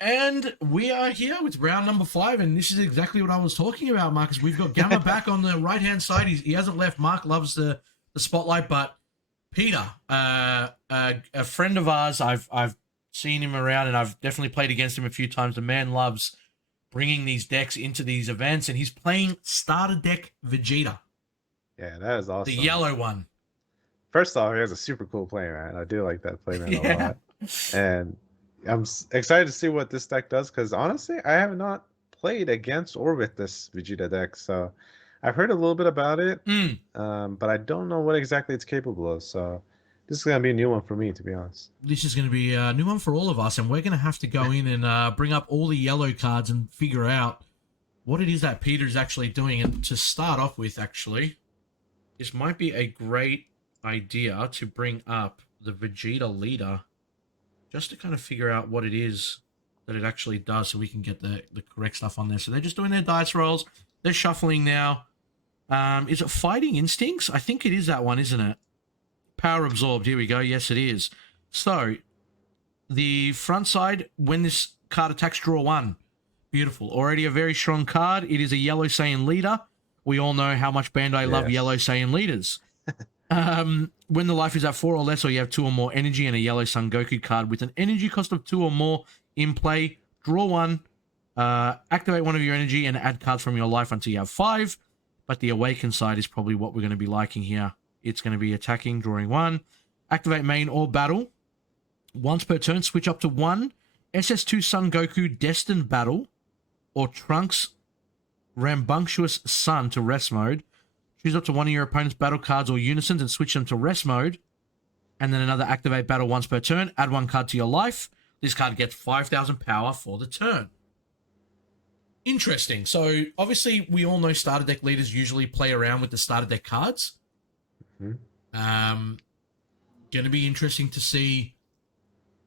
And we are here with round number 5, and this is exactly what I was talking about, Marcus. We've got Gamma back on the right-hand side. He hasn't left. Mark loves the spotlight, but Peter, a friend of ours, I've seen him around, and I've definitely played against him a few times. The man loves bringing these decks into these events, and he's playing starter deck Vegeta. Yeah, that is awesome. The yellow one. First off, he has a super cool playmat. I do like that playmat a Yeah. lot. And I'm excited to see what this deck does because honestly, I have not played against or with this Vegeta deck. So I've heard a little bit about it, but I don't know what exactly it's capable of. So this is going to be a new one for me, to be honest. This is going to be a new one for all of us, and we're going to have to go in and bring up all the yellow cards and figure out what it is that Peter's actually doing. And to start off with, actually, this might be a great idea to bring up the Vegeta leader just to kind of figure out what it is that it actually does so we can get the correct stuff on there. So they're just doing their dice rolls. They're shuffling now. Is it Fighting Instincts? I think it is that one, isn't it? Power Absorbed. Here we go. Yes, it is. So the front side, when this card attacks, draw 1. Beautiful. Already a very strong card. It is a Yellow Saiyan leader. We all know how much Bandai love Yellow Saiyan leaders. When the life is at 4 or less, or you have 2 or more energy and a Yellow Sun Goku card with an energy cost of 2 or more in play, draw 1, activate one of your energy and add cards from your life until you have 5. But the Awakened side is probably what we're going to be liking here. It's going to be attacking, drawing 1. Activate main or battle. Once per turn, switch up to 1 SS2 Sun Goku Destined Battle or Trunks Rambunctious Sun to rest mode. Choose up to one of your opponent's battle cards or unisons and switch them to rest mode. And then another activate battle once per turn. Add 1 card to your life. This card gets 5,000 power for the turn. Interesting. So, obviously, we all know starter deck leaders usually play around with the starter deck cards. Going to be interesting to see,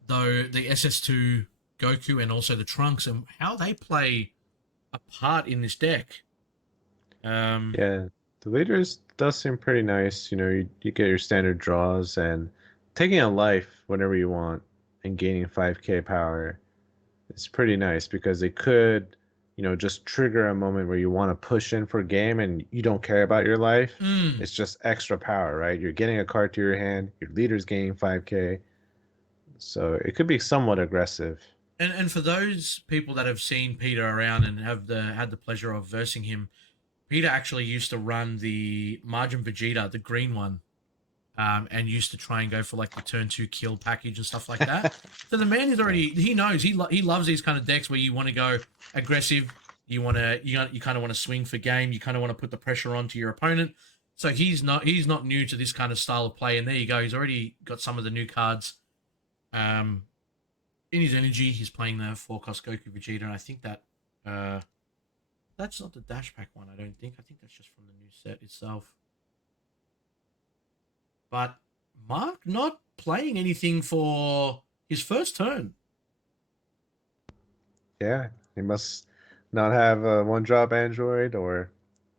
though, the SS2 Goku and also the Trunks and how they play a part in this deck. Yeah. The leaders does seem pretty nice. You know, you get your standard draws and taking a life whenever you want and gaining 5k power. It's pretty nice because they could, you know, just trigger a moment where you want to push in for a game and you don't care about your life. It's just extra power, right? You're getting a card to your hand, your leader's gaining 5k. So it could be somewhat aggressive. And for those people that have seen Peter around and have had the pleasure of versing him, Peter actually used to run the Margin Vegeta, the green one, and used to try and go for like the turn 2 kill package and stuff like that. So the man is already, he knows, he loves these kind of decks where you want to go aggressive, you kind of want to swing for game, you kind of want to put the pressure onto your opponent. So he's not new to this kind of style of play, and there you go. He's already got some of the new cards. In his energy, he's playing the 4-cost Goku Vegeta, and I think that that's not the Dash Pack one, I don't think. I think that's just from the new set itself. But Mark not playing anything for his first turn. Yeah, he must not have a 1-drop Android or,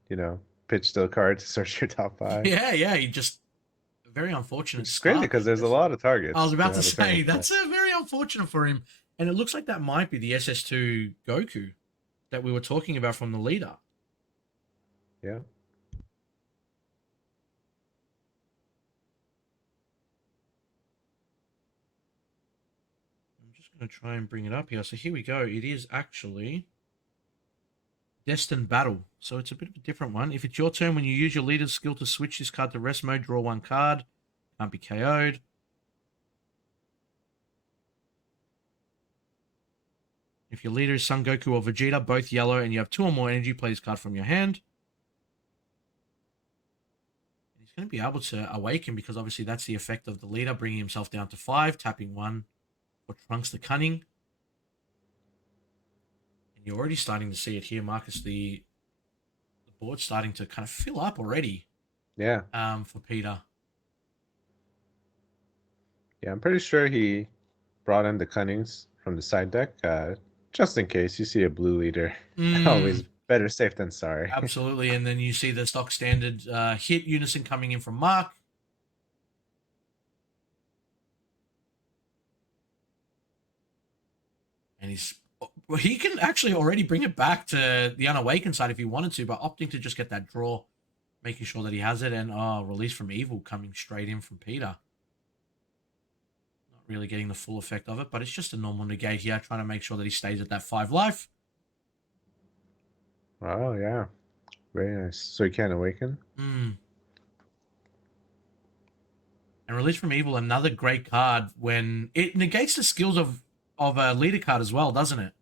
you know, pitch the card to search your top 5. Yeah, he just very unfortunate. It's crazy because there's a lot of targets. I was about to say, that's very unfortunate for him. And it looks like that might be the SS2 Goku that we were talking about from the leader. Yeah. I'm just going to try and bring it up here. So here we go. It is actually Destined Battle. So it's a bit of a different one. If it's your turn, when you use your leader's skill to switch this card to rest mode, draw 1 card. Can't be KO'd. If your leader is Son Goku or Vegeta, both yellow, and you have 2 or more energy, play this card from your hand. And he's going to be able to awaken because obviously that's the effect of the leader, bringing himself down to 5, tapping 1 for Trunks the Cunning. And you're already starting to see it here, Marcus. The board's starting to kind of fill up already. Yeah. For Peter. Yeah, I'm pretty sure he brought in the Cunnings from the side deck. Just in case you see a blue leader. Always better safe than sorry. Absolutely. And then you see the stock standard hit unison coming in from Mark. And he's he can actually already bring it back to the Unawakened side if he wanted to, but opting to just get that draw, making sure that he has it, and Release from Evil coming straight in from Peter. Not really getting the full effect of it, but it's just a normal negate here, trying to make sure that he stays at that 5 life. Oh, yeah. Very nice. So he can't awaken? And Release from Evil, another great card when it negates the skills of a leader card as well, doesn't it?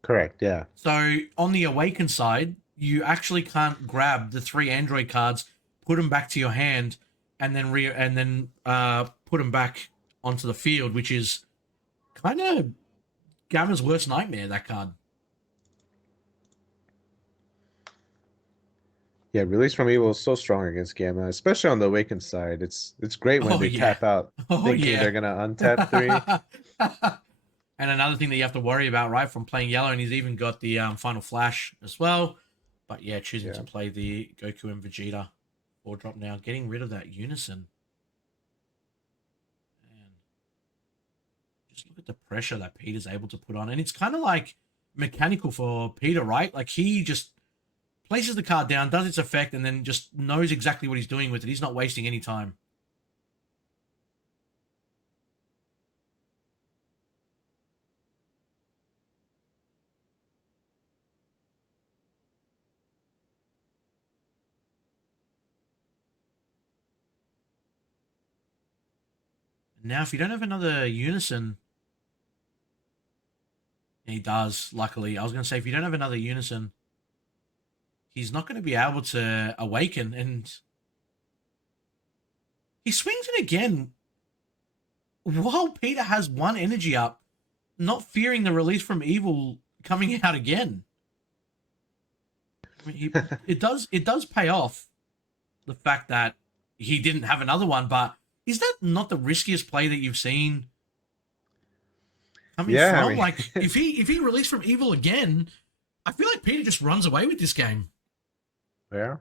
Correct, yeah. So on the Awakened side, you actually can't grab the 3 Android cards, put them back to your hand, and then put them back onto the field, which is kind of Gamma's worst nightmare, that card. Yeah, Release from Evil is so strong against Gamma, especially on the Awakened side. It's great when they tap out thinking they're going to untap 3. And another thing that you have to worry about, right, from playing yellow, and he's even got the Final Flash as well. But yeah, choosing to play the Goku and Vegeta 4-drop now, getting rid of that Unison. And just look at the pressure that Peter's able to put on. And it's kind of like mechanical for Peter, right? Like he just places the card down, does its effect, and then just knows exactly what he's doing with it. He's not wasting any time. Now, if you don't have another Unison, he does, luckily. I was going to say, if you don't have another Unison, he's not going to be able to awaken, and he swings it again while Peter has 1 energy up, not fearing the Release from Evil coming out again. I mean, it does pay off, the fact that he didn't have another one, but is that not the riskiest play that you've seen coming from? I mean... Like, if he Released from Evil again, I feel like Peter just runs away with this game. Yeah.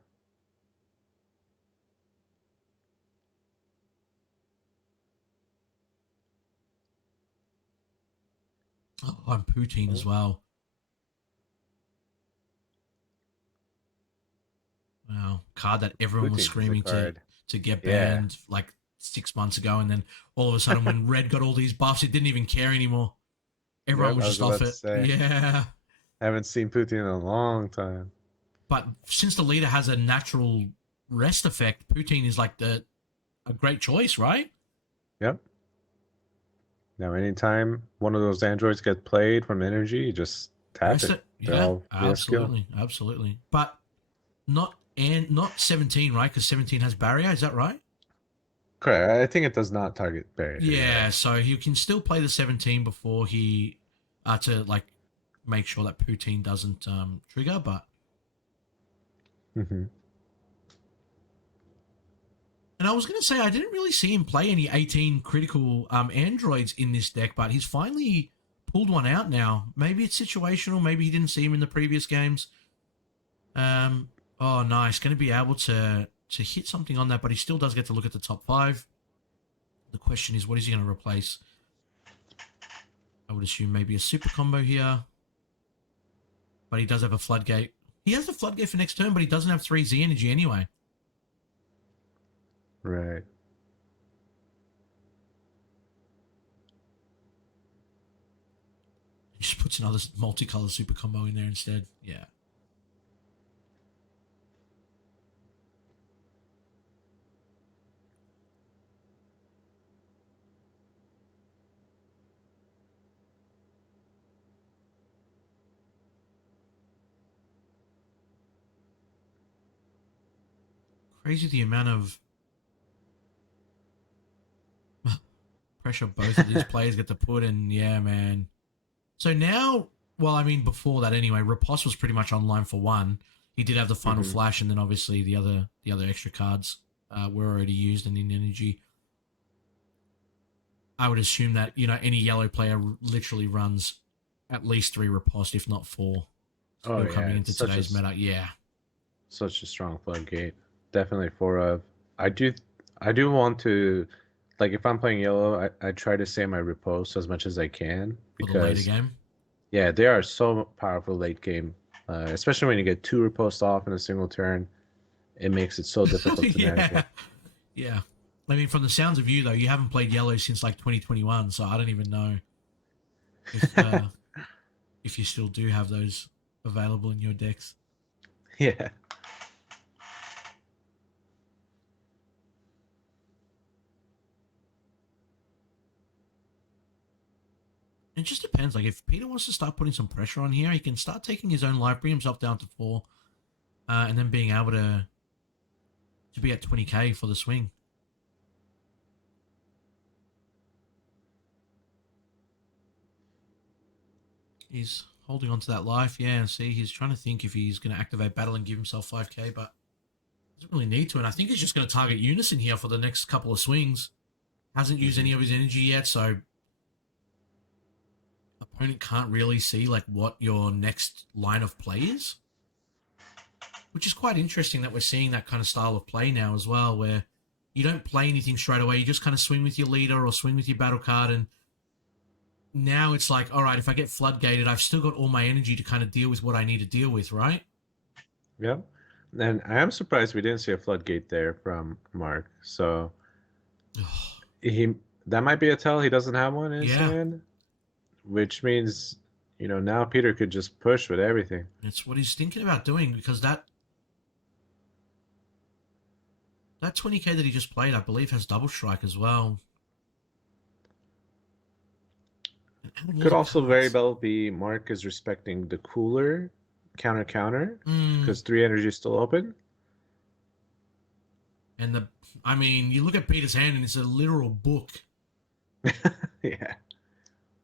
Oh, and Poutine as well. Wow. Card that everyone was screaming to get banned like 6 months ago, and then all of a sudden when Red got all these buffs, it didn't even care anymore. Everyone was just off it. Yeah. I haven't seen Poutine in a long time. But since the leader has a natural rest effect, Poutine is like a great choice, right? Yep. Now, anytime one of those androids get played from energy, you just tap it. Yeah, absolutely. But not 17, right? Because 17 has barrier. Is that right? Correct. I think it does not target barrier. Yeah, so you can still play the 17 before he to like make sure that Poutine doesn't trigger, but. Mm-hmm. And I was going to say, I didn't really see him play any 18 critical androids in this deck, but he's finally pulled one out now. Maybe it's situational. Maybe he didn't see him in the previous games. Oh, nice. Going to be able to hit something on that, but he still does get to look at the top 5. The question is, what is he going to replace? I would assume maybe a super combo here. But he does have a floodgate. He has the floodgate for next turn, but he doesn't have 3 Z energy anyway. Right. He just puts another multicolored super combo in there instead. Yeah. Crazy the amount of pressure both of these players get to put in. Yeah, man. So now, well, I mean, before that anyway, Riposte was pretty much online for 1. He did have the final flash, and then obviously the other extra cards were already used and in energy. I would assume that, you know, any yellow player literally runs at least 3 Riposte, if not 4. Still coming into today's meta. Yeah. Such a strong floodgate. Definitely 4 of. I do want to, like, if I'm playing yellow, I try to save my Riposte as much as I can, For the later game. Yeah, they are so powerful late game, especially when you get two riposte off in a single turn. It makes it so difficult to Yeah. navigate. Yeah. I mean, from the sounds of you, though, you haven't played yellow since like 2021, so I don't even know if if you still do have those available in your decks. Yeah. It just depends. Like, if Peter wants to start putting some pressure on here, he can start taking his own life, bring himself down to 4, and then being able to be at 20k for the swing. He's holding on to that life, yeah. And see, he's trying to think if he's going to activate battle and give himself 5k, but doesn't really need to. And I think he's just going to target Unison here for the next couple of swings. Hasn't used any of his energy yet, so opponent can't really see like what your next line of play is. Which is quite interesting that we're seeing that kind of style of play now as well, where you don't play anything straight away. You just kind of swing with your leader or swing with your battle card. And now it's like, all right, if I get floodgated, I've still got all my energy to kind of deal with what I need to deal with, right? Yep. And I am surprised we didn't see a floodgate there from Mark. So he that might be a tell he doesn't have one in his hand, which means, you know, now Peter could just push with everything. It's what he's thinking about doing, because that 20k that he just played, I believe, has double strike as well. Could also very well be Mark is respecting the cooler counter because 3 energy is still open. And I mean, you look at Peter's hand and it's a literal book. Yeah.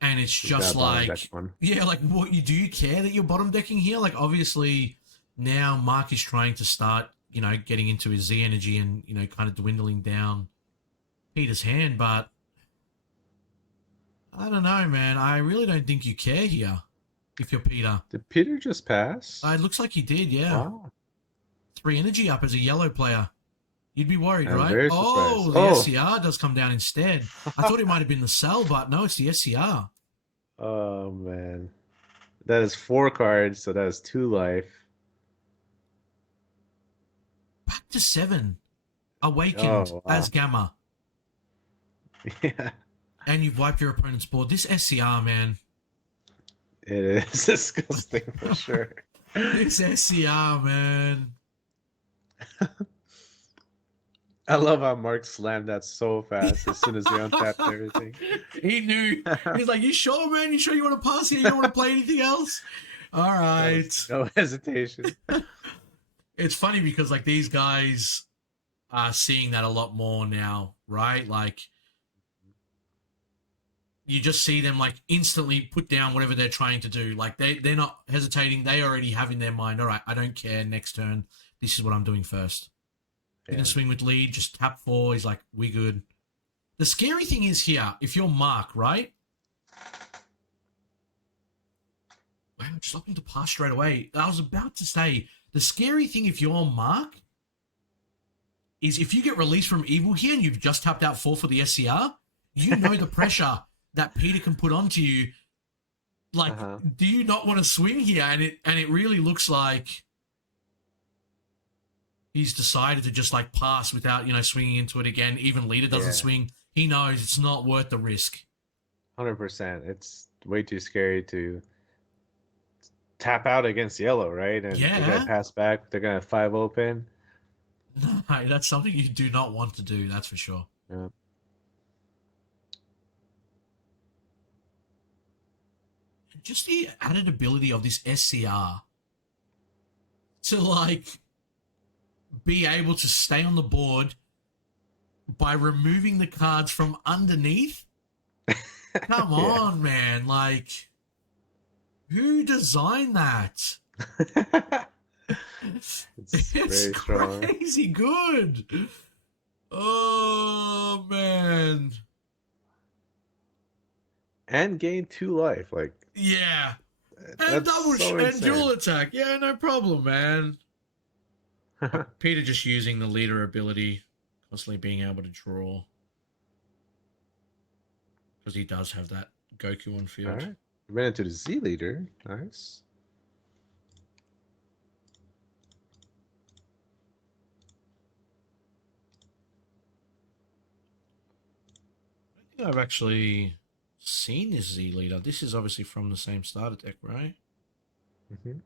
And it's just like, yeah, like, what, do you care that you're bottom decking here? Like, obviously, now Mark is trying to start, you know, getting into his Z energy and, you know, kind of dwindling down Peter's hand, but I don't know, man. I really don't think you care here if you're Peter. Did Peter just pass? It looks like he did, yeah. Wow. 3 energy up as a yellow player. You'd be worried, I'm right? very Oh, the SCR does come down instead. I thought it might have been the cell, but no, it's the SCR. Oh, man. That is 4 cards, so that is 2 life. Back to 7. Awakened as Gamma. Yeah. And you've wiped your opponent's board. This SCR, man. It is disgusting for sure. This SCR, man. I love how Mark slammed that so fast as soon as he untapped everything. He knew. He's like, you sure, man? You sure you want to pass here? You don't want to play anything else? All right. No hesitation. It's funny because, like, these guys are seeing that a lot more now, right? Like, you just see them, like, instantly put down whatever they're trying to do. Like, they're not hesitating. They already have in their mind, all right, I don't care. Next turn, this is what I'm doing first. You can swing with lead, just tap 4. He's like, we good. The scary thing is here, if you're Mark, right? Wow, just opting to pass straight away. I was about to say, the scary thing if you're Mark is if you get released from evil here and you've just tapped out 4 for the SCR, you know the pressure that Peter can put onto you. Like, do you not want to swing here? And it really looks like he's decided to just, like, pass without, you know, swinging into it again. Even leader doesn't swing. He knows it's not worth the risk. 100%. It's way too scary to tap out against yellow, right? And they're going to pass back. They're going to 5 open. No, that's something you do not want to do. That's for sure. Yeah. Just the added ability of this SCR to, like, be able to stay on the board by removing the cards from underneath. Come on, man. Like, who designed that? It's crazy good. Oh, man. And gain 2 life. Like, yeah. And double and dual attack. Yeah, no problem, man. Peter just using the leader ability, constantly being able to draw. Because he does have that Goku on field. All right. Ran into the Z leader. Nice. I don't think I've actually seen this Z leader. This is obviously from the same starter deck, right? Mm-hmm.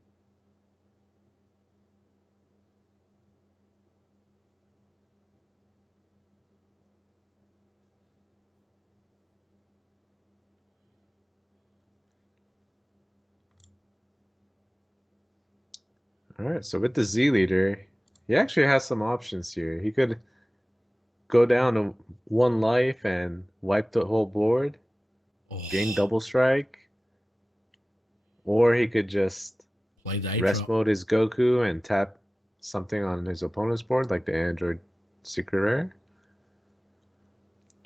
All right, so with the Z leader, he actually has some options here. He could go down to 1 life and wipe the whole board, gain Oh, double strike, or he could just play the 8 rest drop. mode his Goku and tap something on his opponent's board, like the Android Secret Rare.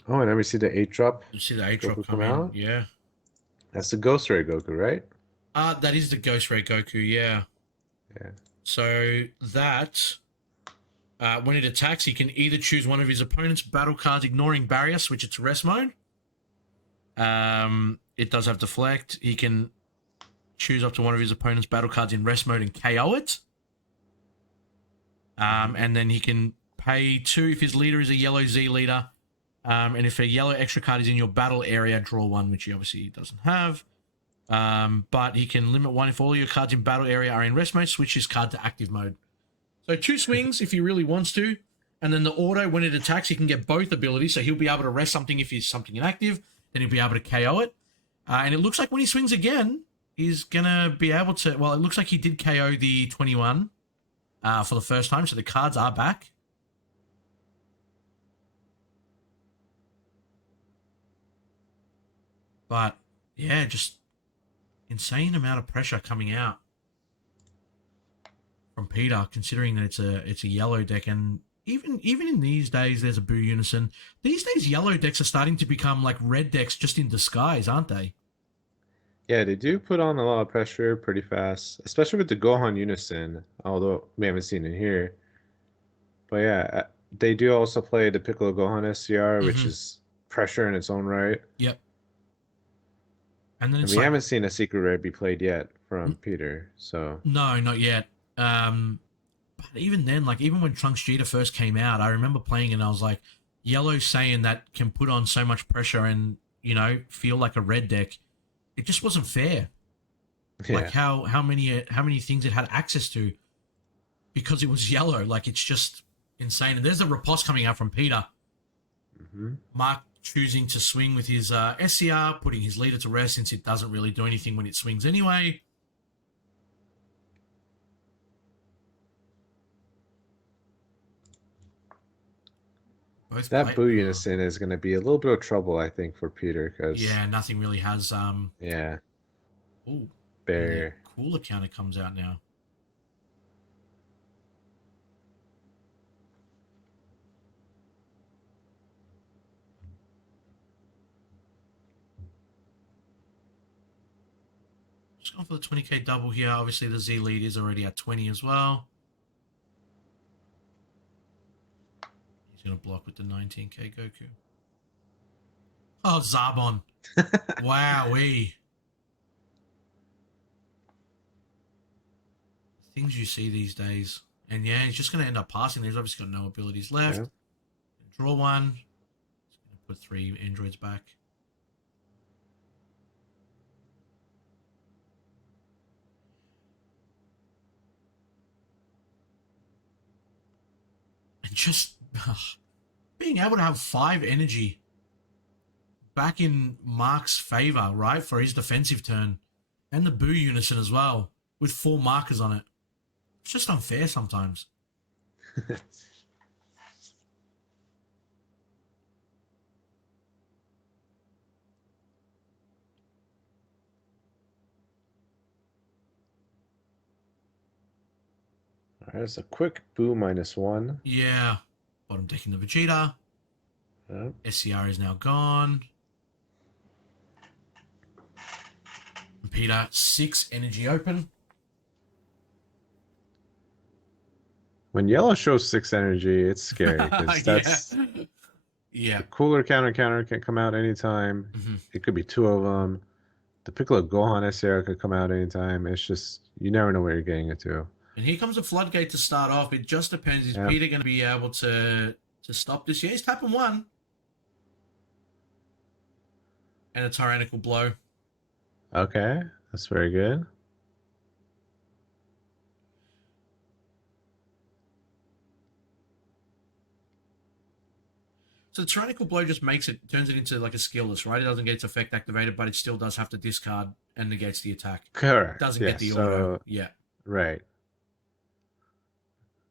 Oh, and then we see the 8 drop You see the 8 drop Goku come come in, out. yeah. That's the Ghost Ray Goku, right? That is the Ghost Ray Goku, yeah. Yeah. So that, when it attacks, he can either choose one of his opponent's battle cards, ignoring barrier, switch it to rest mode. It does have deflect. He can choose up to one of his opponent's battle cards in rest mode and KO it. And then he can pay 2 if his leader is a yellow Z leader. And if a yellow extra card is in your battle area, draw 1, which he obviously doesn't have. But he can limit 1 if all your cards in battle area are in rest mode, switch his card to active mode. So 2 swings if he really wants to. And then the auto, when it attacks, he can get both abilities. So he'll be able to rest something if he's something inactive. Then he'll be able to KO it. And it looks like when he swings again, he's going to be able to... Well, it looks like he did KO the 21 for the first time. So the cards are back. But, yeah, just insane amount of pressure coming out from Peter, considering that it's a yellow deck, and even in these days there's a Boo Unison. These days yellow decks are starting to become like red decks just in disguise, aren't they? Yeah, they do put on a lot of pressure pretty fast, especially with the Gohan Unison, although we haven't seen it here. But yeah, they do also play the Piccolo Gohan SCR, which is pressure in its own right. Yep. And then And it's we like, haven't seen a Secret Rare be played yet from Peter, so no, not yet. But even then, like even when Trunks Jeter first came out, I remember playing and I was like, yellow Saiyan that can put on so much pressure and, you know, feel like a red deck. It just wasn't fair. yeah. Like how many things it had access to because it was yellow. Like it's just insane. And there's a riposte coming out from Peter. Mark choosing to swing with his SCR, putting his leader to rest since it doesn't really do anything when it swings anyway. That Boo Unison is going to be a little bit of trouble, I think, for Peter, because yeah, nothing really has yeah, ooh, Bear. Cooler counter comes out now. Just going for the 20k double here. Obviously, the Z lead is already at 20 as well. He's going to block with the 19k Goku. Oh, Zarbon. Wowee. Things you see these days. And yeah, he's just going to end up passing. He's obviously got no abilities left. Yeah. Draw 1. He's going to put 3 androids back. And just being able to have 5 energy back in Mark's favor, right, for his defensive turn. And the Boo Unison as well, with 4 markers on it. It's just unfair sometimes. There's a quick Boo -1. Yeah. Bottom decking the Vegeta. Yep. SCR is now gone. And Peter, 6 energy open. When yellow shows 6 energy, it's scary because that's yeah. the cooler counter can come out anytime. It could be 2 of them. The Piccolo Gohan SR could come out anytime. It's just, you never know where you're getting into. And here comes a floodgate to start off. It just depends. Is Peter going to be able to stop this? Yeah, he's tapping one. And a tyrannical blow. Okay, that's very good. So the tyrannical blow just turns it into like a skillless, right? It doesn't get its effect activated, but it still does have to discard and negates the attack. Correct. It doesn't get the auto. Yeah. Right.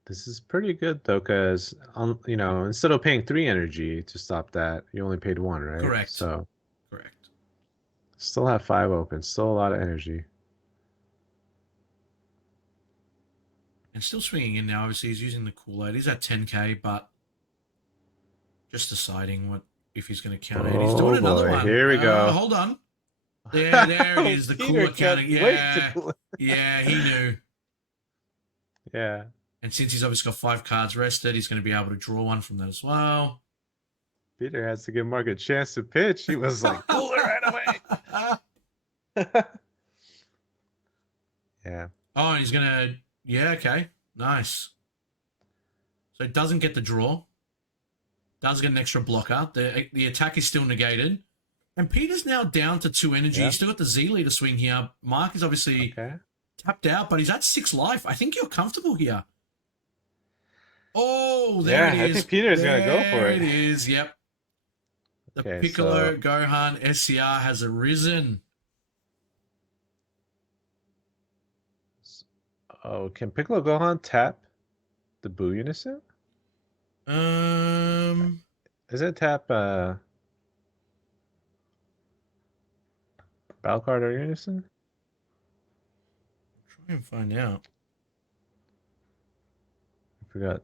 This is pretty good though, because you know, instead of paying 3 energy to stop that, you only paid 1, right? Correct. So correct. Still have 5 open. Still a lot of energy. And still swinging in now. Obviously, he's using the Kool-Aid. He's at 10k, but just deciding if he's going to count it. He's doing another one. Here we go. Hold on. There it is. The cooler counting. Yeah, he knew. Yeah. And since he's obviously got 5 cards rested, he's going to be able to draw one from that as well. Peter has to give Mark a chance to pitch. He was like, cooler right away. Yeah. Oh, and he's going to... Yeah, okay. Nice. So it doesn't get the draw. Does get an extra blocker. The attack is still negated. And Peter's now down to 2 energy. He's still got the Z leader swing here. Mark is obviously tapped out, but he's at 6 life. I think you're comfortable here. Oh, there it is. I think Peter's going to go for it. There it is, yep. The Piccolo Gohan SCR has arisen. Oh, can Piccolo Gohan tap the Boo Unison? Is it tap Battle Card or Unison? Try and find out. I forgot.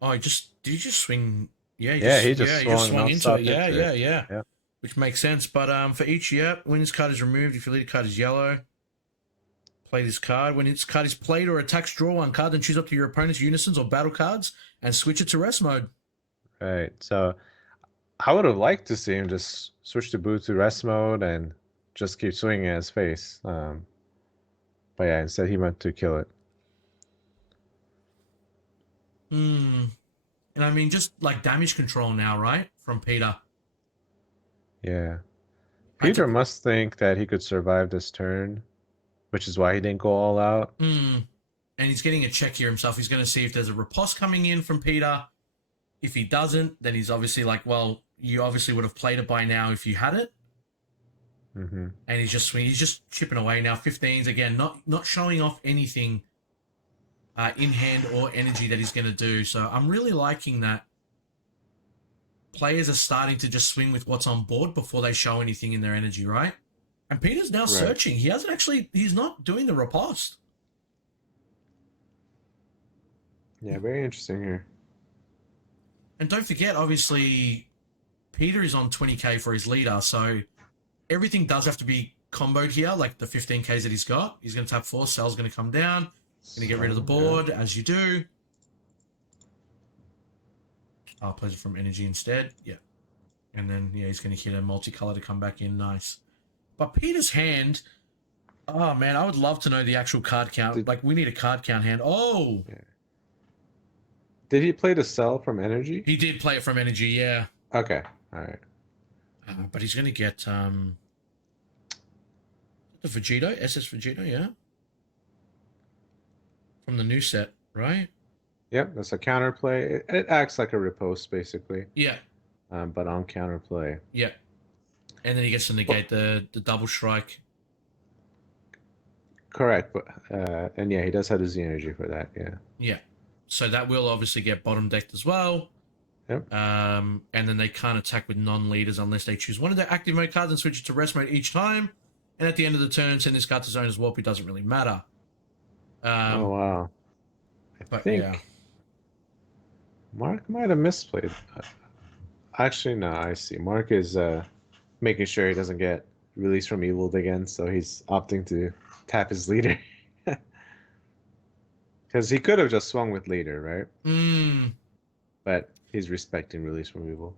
Oh, did he just swing? Yeah, he just swung into it. Yeah. Which makes sense. But for each when this card is removed, if your leader card is yellow, play this card. When its card is played or attacks, draw 1 card, then choose up to your opponent's unisons or battle cards and switch it to rest mode. Right. So I would have liked to see him just switch the Boo to rest mode and just keep swinging at his face. But yeah, instead he went to kill it. And I mean, just like damage control now, right? From Peter. Yeah. Peter must think that he could survive this turn, which is why he didn't go all out. And he's getting a check here himself. He's going to see if there's a riposte coming in from Peter. If he doesn't, then he's obviously like, well, you obviously would have played it by now if you had it. And he's just chipping away now. 15s again, not showing off anything in hand or energy that he's going to do. So I'm really liking that players are starting to just swing with what's on board before they show anything in their energy, right? And Peter's now searching. He's not doing the riposte. Yeah, very interesting here. And don't forget, obviously, Peter is on 20k for his leader, so everything does have to be comboed here, like the 15ks that he's got. He's going to tap 4, Cell's going to come down. Going to get rid of the board, as you do. I'll play it from energy instead. Yeah. And then, he's going to hit a multicolor to come back in. Nice. But Peter's hand... Oh, man, I would love to know the actual card count. We need a card count hand. Oh! Yeah. Did he play the Cell from energy? He did play it from energy, yeah. Okay. All right. But he's going to get... the Vegeta? SS Vegeta, yeah? From the new set, right? Yep, that's a counterplay. It acts like a riposte, basically. Yeah. But on counterplay. Yeah. And then he gets to negate the double strike. Correct. But and yeah, he does have the Z energy for that, yeah. Yeah. So that will obviously get bottom decked as well. Yep. And then they can't attack with non-leaders unless they choose one of their active mode cards and switch it to rest mode each time. And at the end of the turn, send this card to Zoner's Warp. It doesn't really matter. Oh, wow. I think Mark might have misplayed. Actually, no, I see. Mark is making sure he doesn't get released from Evil again, so he's opting to tap his leader. Because he could have just swung with leader, right? but he's respecting release removal.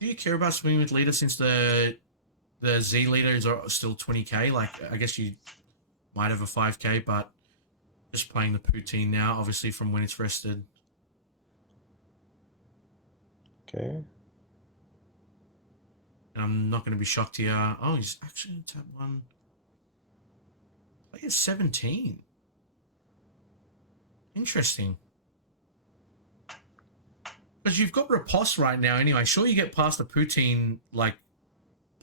Do you care about swinging with leader since the Z leaders are still 20k? Like, I guess you might have a 5k, but just playing the poutine now, obviously from when it's rested. Okay. And I'm not going to be shocked here. Oh, he's actually tap one. I guess 17. Interesting. Because you've got riposte right now anyway. Sure, you get past the poutine, like,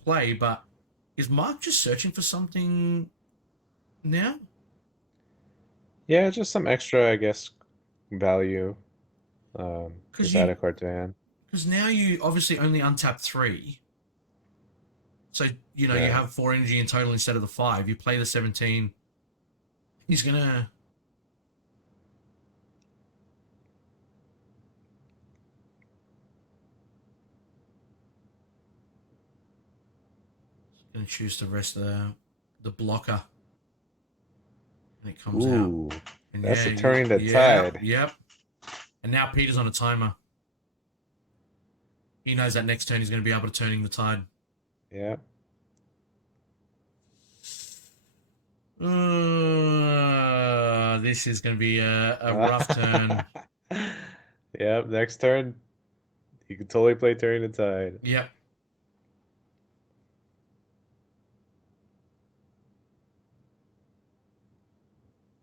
play, but is Mark just searching for something now? Yeah, just some extra, I guess, value. Because Just add a card to hand. because now you obviously only untap 3. So, you know, you Yeah. have 4 energy in total instead of the 5. You play the 17. He's gonna choose to rest the blocker. And it comes out. Ooh, And that's yeah, a turning the yep, tide. yep. And now Peter's on a timer. He knows that next turn he's going to be able to turning the tide. Yeah. This is going to be a rough turn. Yep, next turn, you can totally play turning the tide. Yep.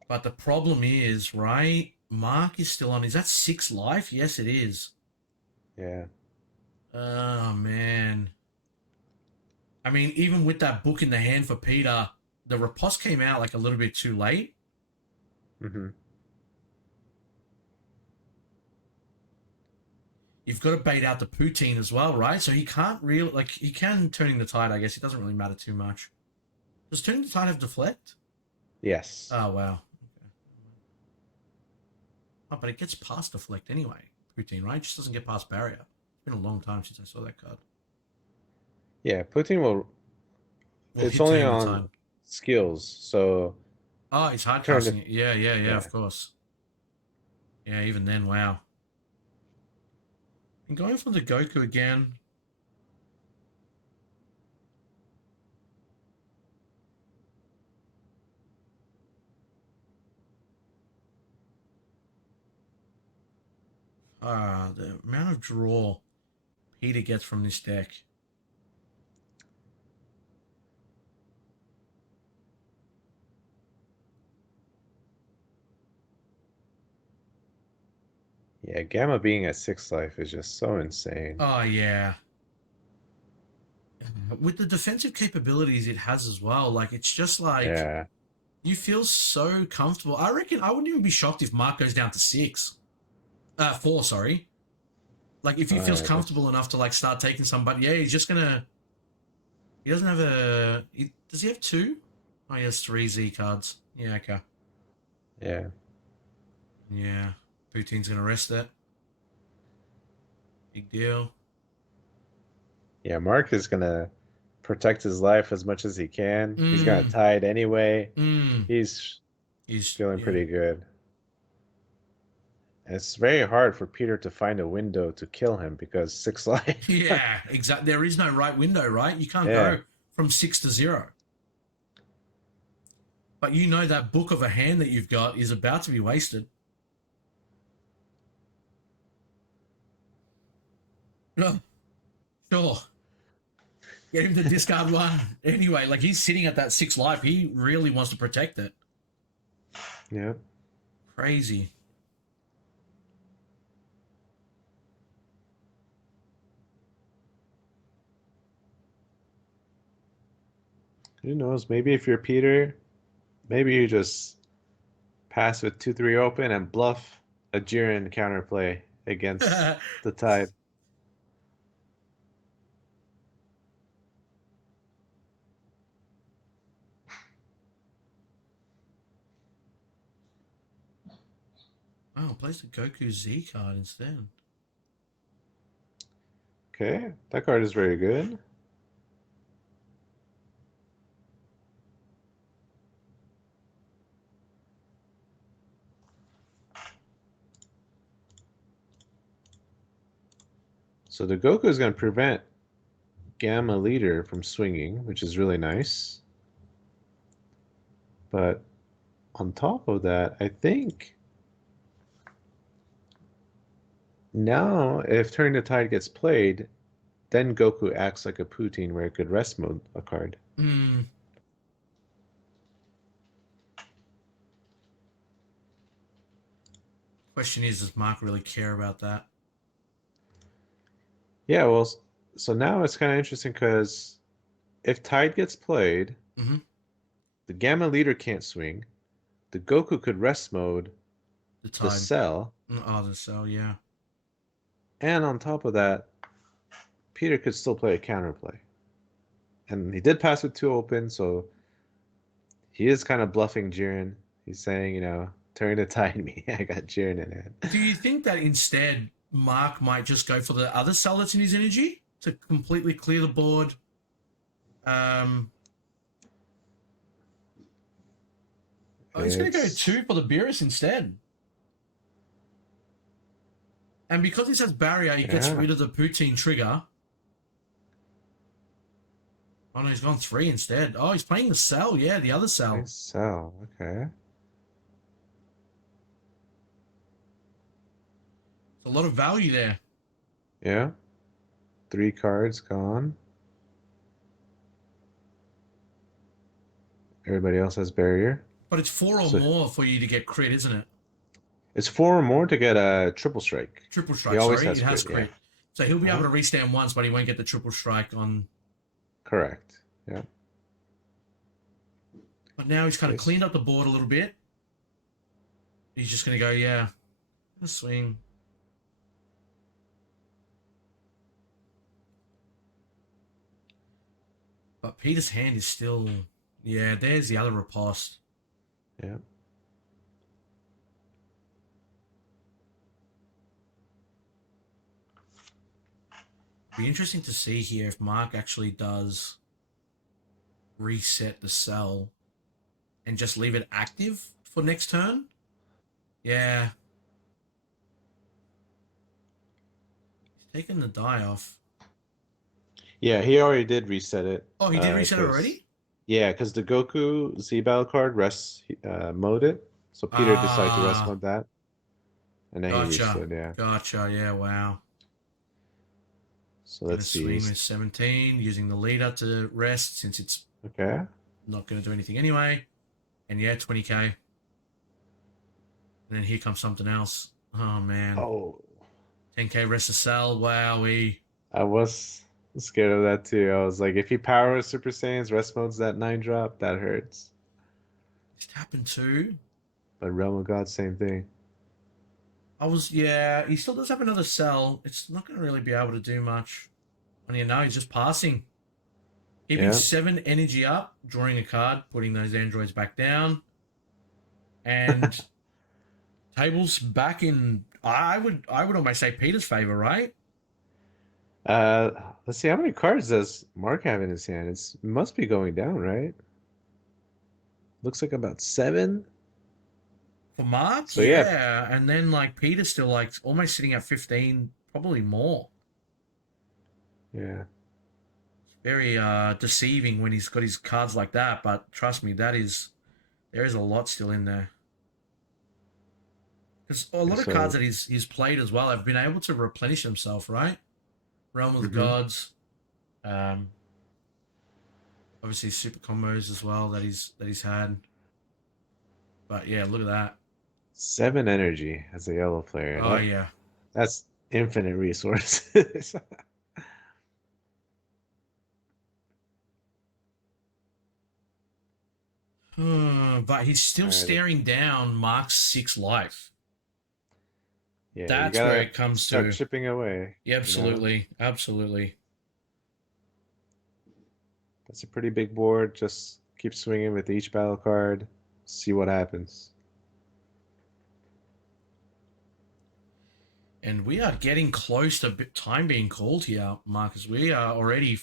But the problem is, right? Mark is still on. Is that 6 life? Yes, it is. Yeah. Oh, man. I mean, even with that book in the hand for Peter, the riposte came out like a little bit too late. Mm-hmm. You've got to bait out the poutine as well, right? So he can't really, like, he can turning the tide, I guess. It doesn't really matter too much. Does turning the tide have deflect? Yes. Oh, wow. Okay. Oh, but it gets past deflect anyway. Poutine, right? It just doesn't get past barrier. It's been a long time since I saw that card. Yeah, Putin will. Well, It's hit only turning the on tide. skills, so Oh, he's hard turn casting the it. Yeah, yeah, yeah, yeah. of course. Yeah, even then, wow. And going for the Goku again. The amount of draw Peter gets from this deck. Yeah, Gamma being at 6 life is just so insane. Oh, yeah. With the defensive capabilities it has as well, like, it's just like, Yeah. you feel so comfortable. I reckon I wouldn't even be shocked if Mark goes down to 6. 4, sorry. Like, if he feels comfortable enough to, like, start taking some, but yeah, he's just gonna... He doesn't have a... Does he have 2? Oh, he has 3 Z cards. Yeah, okay. Yeah. Yeah. Poutine's gonna rest it. Big deal. Yeah, Mark is gonna protect his life as much as he can. He's gonna Mm. tie it anyway. Mm. He's feeling Yeah. pretty good. It's very hard for Peter to find a window to kill him because 6 life. Yeah, exactly. There is no right window, right? You can't Yeah. go from 6 to 0. But you know that book of a hand that you've got is about to be wasted. No, sure. Get him to discard 1. Anyway, like, he's sitting at that 6 life. He really wants to protect it. Yeah. Crazy. Who knows? Maybe if you're Peter, maybe you just pass with 2-3 open and bluff a Jiren counterplay against the tide. Oh, plays the Goku Z card instead. Okay, that card is very good. So the Goku is going to prevent Gamma Leader from swinging, which is really nice. But on top of that, I think now if Turn the Tide gets played, then Goku acts like a Poutine where it could rest mode a card. Hmm. Question is, does Mark really care about that? Yeah, well, so now it's kind of interesting because if Tide gets played, the Gamma Leader can't swing. The Goku could rest mode The the Tide. Cell. Oh, the Cell, yeah. And on top of that, Peter could still play a counterplay. And he did pass with 2 open, so he is kind of bluffing Jiren. He's saying, you know, turn the tide me. I got Jiren in it. Do you think that instead Mark might just go for the other cell that's in his energy to completely clear the board? Oh, he's going to go 2 for the Beerus instead. And because he has barrier, he gets rid of the Poutine trigger. Oh no, he's gone 3 instead. Oh, he's playing the Cell. Yeah, the other Cell. Nice Cell, okay. There's a lot of value there. Yeah. 3 cards gone. Everybody else has barrier. But it's 4 or more for you to get crit, isn't it? It's 4 or more to get a triple strike. Triple strike, sorry. It has crit. Yeah. So he'll be able to restand once, but he won't get the triple strike on... Correct, yeah. But now he's kind of cleaned up the board a little bit. He's just going to go, yeah, swing. But Peter's hand is still... Yeah, there's the other riposte. Yeah. Be interesting to see here if Mark actually does reset the Cell and just leave it active for next turn. Yeah. He's taking the die off. Yeah, he already did reset it. Oh, he did reset it already? Yeah, because the Goku Z-Battle card rest mode it. So Peter decided to rest mode that. And then he restood, yeah. Gotcha, yeah, wow. So let's see. Swing with 17, using the leader to rest since it's not going to do anything anyway. And yeah, 20k. And then here comes something else. Oh, man. Oh. 10k rest of Cell, wowee. I was scared of that too. I was like, if he powers Super Saiyans, rest modes that 9-drop, that hurts. It happened too. But Realm of God, same thing. Yeah, he still does have another Cell. It's not going to really be able to do much. And you know, he's just passing. Keeping 7 energy up, drawing a card, putting those androids back down. And tables back in, I would almost say Peter's favor, right? Let's see, how many cards does Mark have in his hand? It must be going down, right? Looks like about 7. For Mark, so, yeah. And then like Peter's still like almost sitting at 15, probably more. Yeah. It's very deceiving when he's got his cards like that, but trust me, there is a lot still in there. Because a lot of cards that he's played as well have been able to replenish himself, right? Realm of the Gods. Obviously super combos as well that he's had. But yeah, look at that. 7 energy as a yellow player. Oh, yeah. That's infinite resources. But he's still staring down Mark's 6 life. Yeah, that's where it comes to. Start chipping away. Yeah, absolutely. Absolutely. That's a pretty big board. Just keep swinging with each battle card. See what happens. And we are getting close to time being called here, Marcus. We are already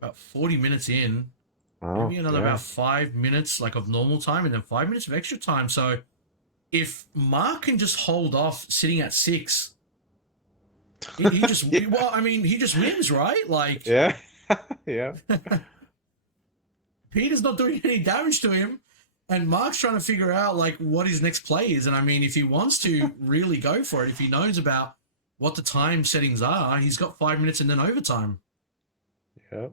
about 40 minutes in. Maybe another about 5 minutes like of normal time and then 5 minutes of extra time. So if Mark can just hold off sitting at 6 He just Yeah. well, I mean, he just wins, right? Like Yeah. Yeah. Peter's not doing any damage to him, and Mark's trying to figure out like what his next play is. And I mean, if he wants to really go for it, if he knows about what the time settings are, he's got 5 minutes and then overtime. Yep.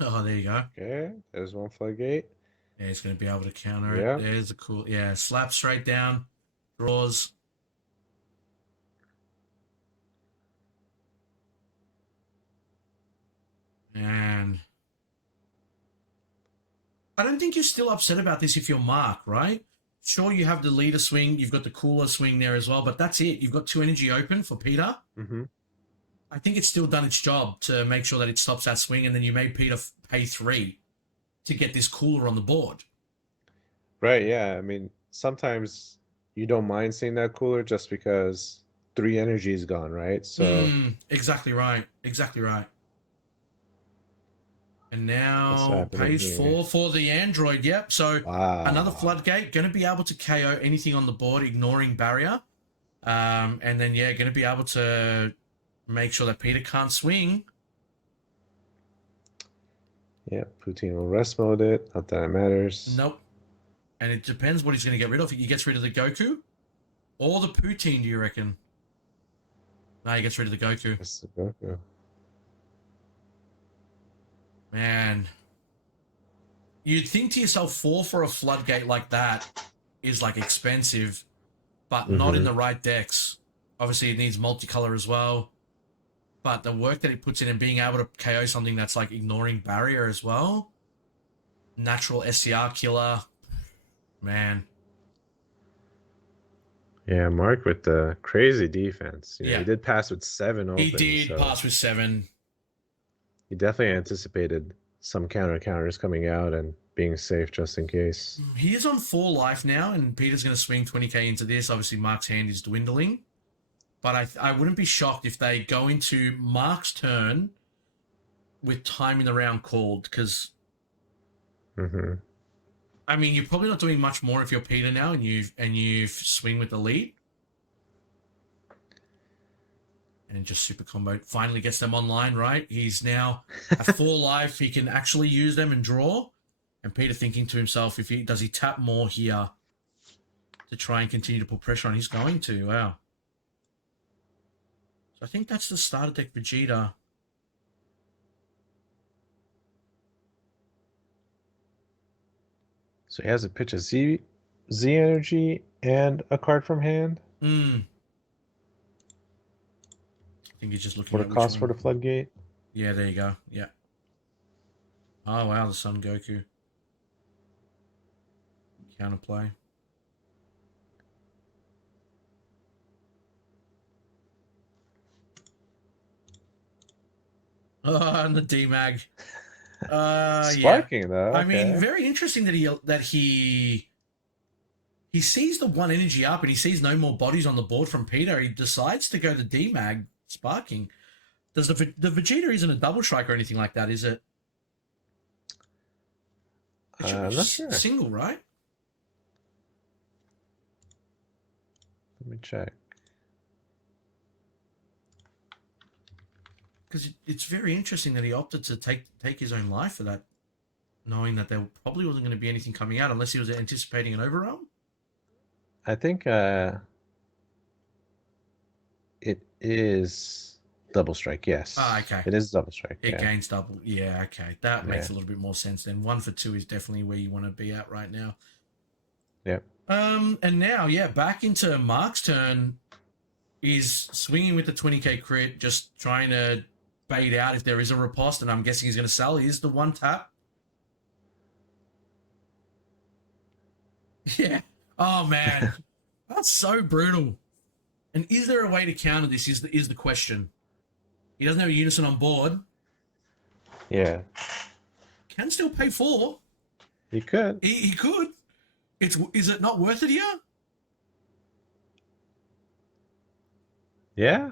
Oh, there you go. Okay, there's one floodgate. Yeah, he's going to be able to counter Yeah. it. There's a cool, yeah, slap straight down, draws. And I don't think you're still upset about this if you're Mark, right? Sure, you have the leader swing, you've got the cooler swing there as well, but that's it. You've got 2 energy open for Peter. Mm-hmm. I think it's still done its job to make sure that it stops that swing, and then you made Peter pay 3 to get this cooler on the board. Right, yeah. I mean, sometimes you don't mind seeing that cooler just because 3 energy is gone, right? So Exactly right. Exactly right. And what's now happening pays here? 4 for the android. Yep. So Wow. another floodgate, going to be able to KO anything on the board, ignoring barrier. And then, yeah, going to be able to make sure that Peter can't swing. Yeah, Poutine will rest mode it. Not that it matters. Nope. And it depends what he's going to get rid of. He gets rid of the Goku or the Poutine, do you reckon? No, he gets rid of the Goku. It's the Goku. Man. You'd think to yourself, 4 for a floodgate like that is like expensive, but not in the right decks. Obviously, it needs multicolor as well. But the work that it puts in and being able to KO something that's like ignoring barrier as well. Natural SCR killer. Man. Yeah, Mark with the crazy defense. You know, Yeah. he did pass with 7 open. He did so pass with 7. he definitely anticipated some counters coming out and being safe just in case. He is on 4 life now, and Peter's going to swing 20k into this. Obviously, Mark's hand is dwindling. But I wouldn't be shocked if they go into Mark's turn with time in the round called, because I mean, you're probably not doing much more if you're Peter now and you swing with the lead. And just super combo finally gets them online, right? He's now at 4 life. He can actually use them and draw. And Peter thinking to himself, does he tap more here to try and continue to put pressure on? He's going to. Wow. So I think that's the starter deck Vegeta. So he has a pitch of Z energy and a card from hand. I think he's just looking What at it costs for the floodgate. Yeah, there you go. Yeah. Oh wow, the Son Goku. Counterplay. Oh, and the D-Mag. Sparking yeah. though. Okay. I mean, very interesting that he sees the 1 energy up and he sees no more bodies on the board from Peter. He decides to go the D-Mag sparking. Does the Vegeta isn't a double strike or anything like that, is it? I'm not sure. Single, right? Let me check. Because it's very interesting that he opted to take his own life for that, knowing that there probably wasn't going to be anything coming out unless he was anticipating an overwhelm. I think it is double strike. Yes. Ah, okay. It is double strike. It gains double. Yeah, okay. That makes a little bit more sense then. 1 for 2 is definitely where you want to be at right now. Yep. And now, yeah, back into Mark's turn. He's swinging with the 20k crit, just trying to bait out if there is a riposte, and I'm guessing he's going to sell. Here's the 1 tap. Yeah. Oh, man. That's so brutal. And is there a way to counter this is the question. He doesn't have a unison on board. Yeah. Can still pay 4. He could. He could. Is it not worth it here? Yeah.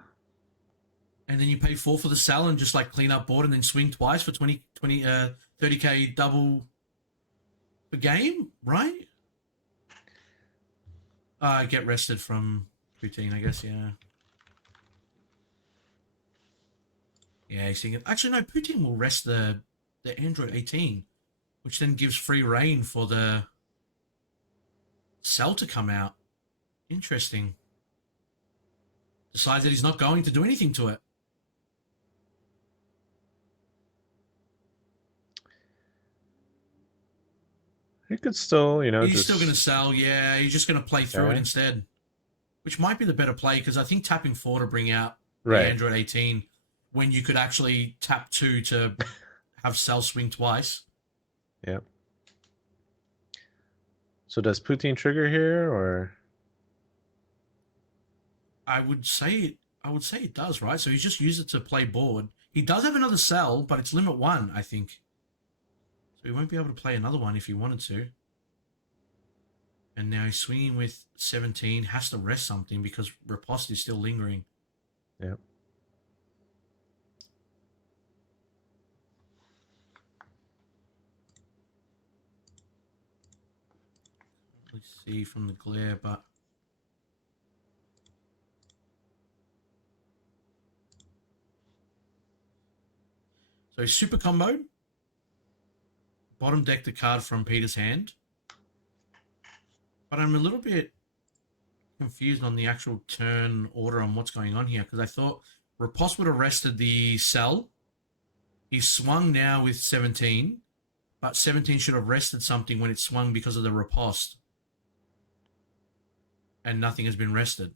And then you pay 4 for the sell and just like clean up board and then swing twice for 30k double a game, right? Get rested from routine, I guess, yeah. Yeah, he's thinking, actually, no, Poutine will rest the Android 18, which then gives free reign for the cell to come out. Interesting. Decides that he's not going to do anything to it. He could still, He's still going to sell, yeah. He's just going to play through it instead, which might be the better play because I think tapping 4 to bring out the Android 18 when you could actually tap 2 to have cell swing twice. Yep. So does Poutine trigger here, or? I would say it does, right? So he's just used it to play board. He does have another cell, but it's limit 1, I think. So he won't be able to play another one if he wanted to. And now he's swinging with 17, has to rest something because riposte is still lingering. Yep. Let's see from the glare, but so super combo. Bottom deck the card from Peter's hand. But I'm a little bit confused on the actual turn order on what's going on here because I thought Riposte would have rested the cell. He's swung now with 17, but 17 should have rested something when it swung because of the Riposte. And nothing has been rested.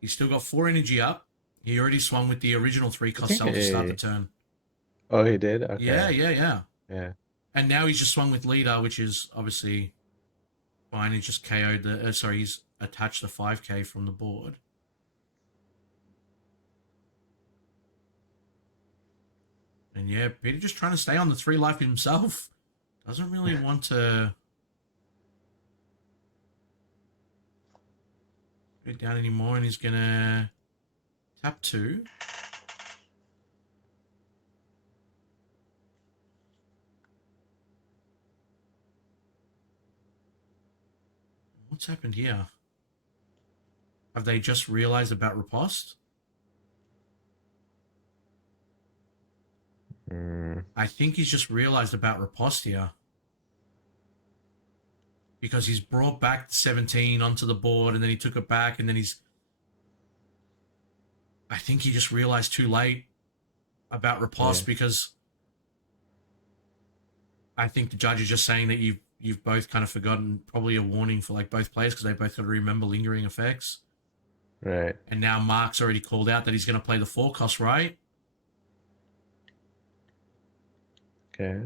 He's still got 4 energy up. He already swung with the original 3 cost cell to start the turn. Oh, he did? Okay. Yeah. And now he's just swung with leader, which is obviously fine. He just KO'd the... he's attached the 5k from the board. And yeah, Peter just trying to stay on the 3 life himself. Doesn't really want to go down anymore, and he's going to tap 2. What's happened here? Have they just realized about Riposte? I think he's just realized about Riposte here. Because he's brought back 17 onto the board, and then he took it back, and then he's... I think he just realized too late about Riposte because I think the judge is just saying that you've both kind of forgotten, probably a warning for like both players because they both got to remember lingering effects. Right. And now Mark's already called out that he's going to play the 4 cost, right? Okay.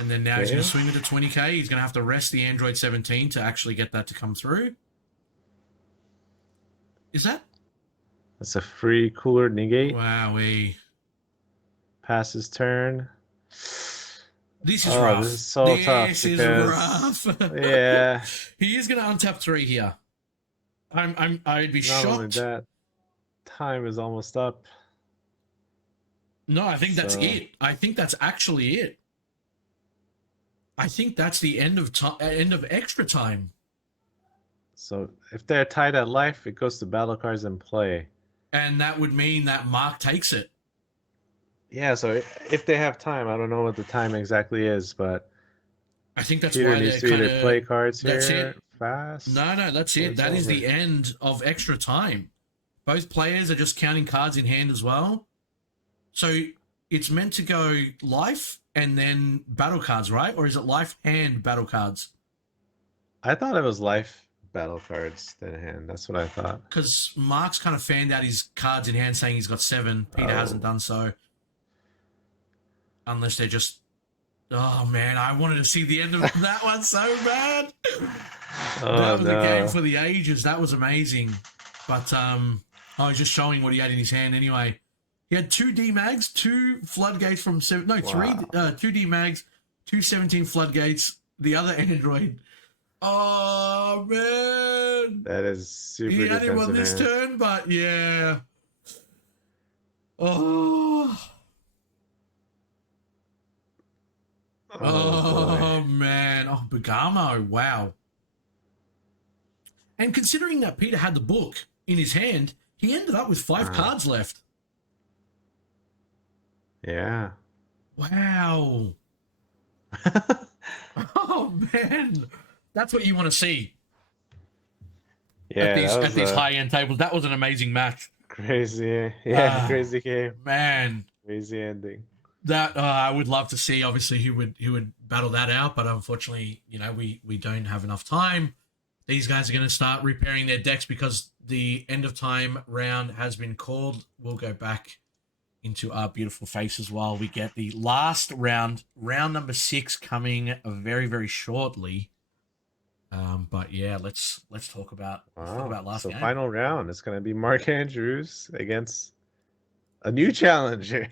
And then now he's going to swing with the 20k. He's going to have to rest the Android 17 to actually get that to come through. Is that? That's a free cooler negate. Wowee. Pass his turn. This is rough. This is so tough. This is rough. Yeah. He is going to untap 3 here. I'd be Not shocked. only that, time is almost up. No, I think that's it. I think that's actually it. I think that's the end of extra time. So if they're tied at life, it goes to battle cards in play. And that would mean that Mark takes it. Yeah, so if they have time, I don't know what the time exactly is, but I think that's Peter why needs they're to either kinda, play cards that's here it. fast. No, that's it. That is the end of extra time. Both players are just counting cards in hand as well. So it's meant to go life and then battle cards, right? Or is it life and battle cards? I thought it was life battle cards in hand. That's what I thought. Because Mark's kind of fanned out his cards in hand saying he's got 7. Peter hasn't done so. Unless they're just... Oh, man, I wanted to see the end of that one so bad. That was a game for the ages. That was amazing. But I was just showing what he had in his hand anyway. He had 2 D mags, 2 floodgates from 7. No, Wow. 2 D mags, 2 17 floodgates. The other android. Oh man, That is super he had him on defensive this hands. turn, but yeah. Oh. Oh boy. Oh man. Oh, Bergamo. Wow. And considering that Peter had the book in his hand, he ended up with 5 cards left. Yeah. Wow. Oh man. That's what you want to see Yeah, at these high end tables. That was an amazing match. crazy. Yeah, crazy game. Man. Crazy ending. That I would love to see. Obviously, who would battle that out, but unfortunately, you know, we don't have enough time. These guys are going to start repairing their decks because the end of time round has been called. We'll go back into our beautiful faces while we get the last round, round number 6, coming very very shortly. But yeah, let's talk about last game. Final round. It's gonna be Mark Andrews against a new challenger.